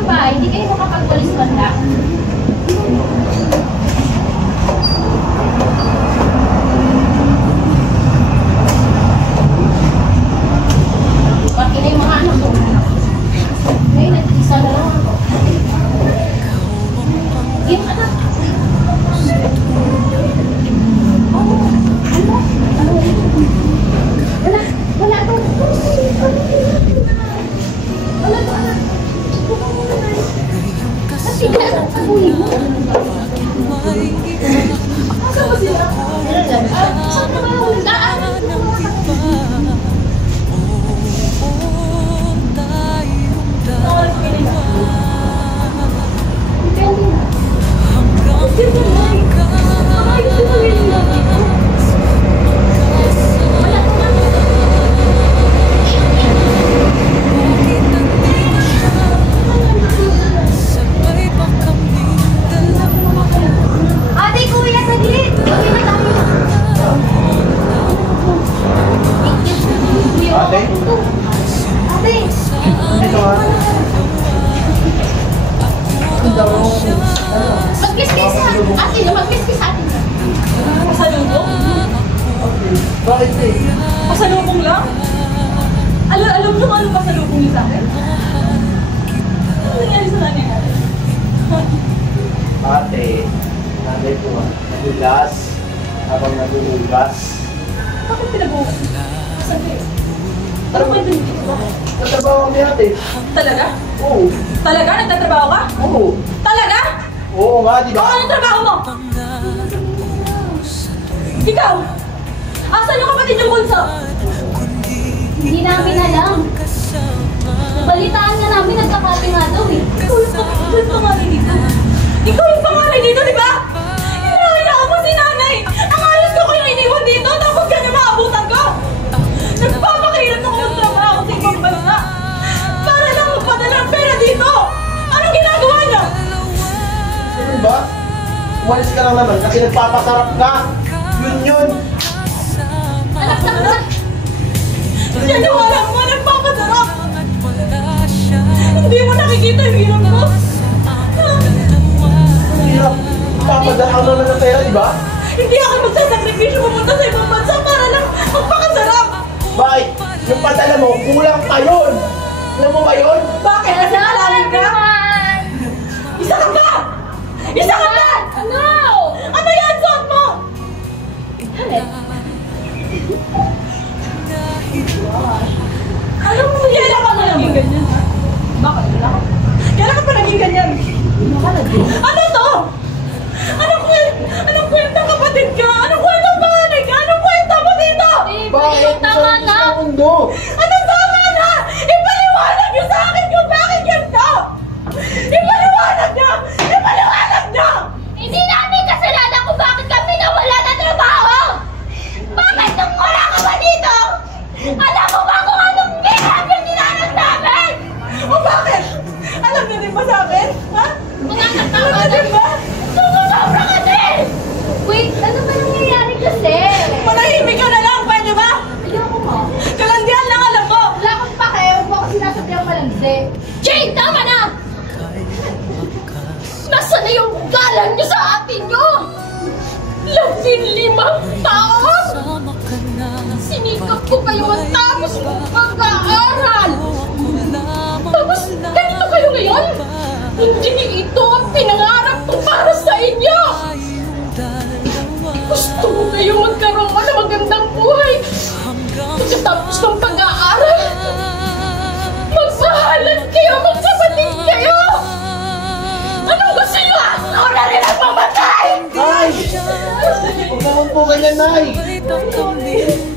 ng bahay, hindi kayo makapagpulis man lang. Pati na yung mga anak ko. Ngayon, nag-isa na lang ako. Yung anak. Wala to. Kasi ka, abuhin mo. Asa ba sila? Saan na ba yung daan? Mag-kiss-kiss ha! Ate, mag-kiss-kiss atin. Pasalubong? Bakit eh? Pasalubong lang? Alam nyo ano pasalubong niyo sa akin? Ano nangyari sa nanay natin? Ate, nanay ko nagulas habang nagulugas. Bakit pinabukas? Saan kayo? Ano ba ito dito? Nagtrabaho kami ate. Talaga? Oo. Talaga? Nagtatrabaho ka? Oo. Talaga? Oo nga, di ba? Ano yung trabaho mo? Ikaw? Asan yung kapatid yung bunso? Hindi namin alam. Nabalitaan nga namin, nagkakati nga daw eh. Ikaw yung pangalan dito. Ikaw yung pangalan dito, di ba? Hinahayaan mo si nanay! Ang ayos ko yung iniwan dito, tapos ganyan maabutan ko! Nagpapakahirap ako magtrabaho sa ibang bansa! Para lang magpadala ng pera dito! Anong ginagawa niya? Ano ba? Umalis ka lang naman kasi nagpapasarap ka. Yun. Anak na! Yan yung alam mo, nagpapasarap! Hindi mo nakikita yung hirap mo? Hirap. Papadala ka na ng pera, di ba? Hindi ako magsasakripisyo pumunta sa ibang bansa para lang magpakasarap! Bakit? Yung padala mo, kulang pa yun. Alam mo ba yun? Bakit? Kasi malalim ka? Isa ka ba? Isa ka ba? Ano? Ano yan? Suot mo! Alam mo, kailan ka pa naging ganyan? Bakit? Kailan ka pa naging ganyan? Ano to? Anong kwentang kapatid ka? Anong kwentang panganay ka? Anong kwenta mo dito? Bakit? Tama na! Sa mundo. Anong tama na? Ipaliwanag niyo sa akin kung bakit ganito! Ipaliwanag niyo! Ipaliwanag niyo! Hindi namin kasalanan kung bakit kami nawala ng trabaho! Bakit nung wala ka ba dito? Alam mo ba kung anong hirap yung dinanas namin? O bakit? Alam niyo din ba sa akin? Ha? Mga Alam kasama niyo din ba? Sumusobra ka din! Wait, ano ba nangyayari kasi? Manahimik ka na lang, pwede ba? Ayoko mo. Kalandian lang alam mo! Wala akong pake, huwag mo ako sinasabihan malandi. Jane, tama na! Nasaan na yung galang niyo sa atin niyo? 15 taon! Sinikap ko kayo matapos ng pag-aaral! Tapos ganito kayo ngayon? Hindi ito ang pinangarap ko para sa inyo! Gusto ko kayo magkaroon ng magandang buhay pagkatapos ng pag-aaral! Magmahalan kayo, magkapatid kayo! Anong gusto nyo? Ako na rin ang mamatay! Nay! Huwag naman po ganyan, Nay!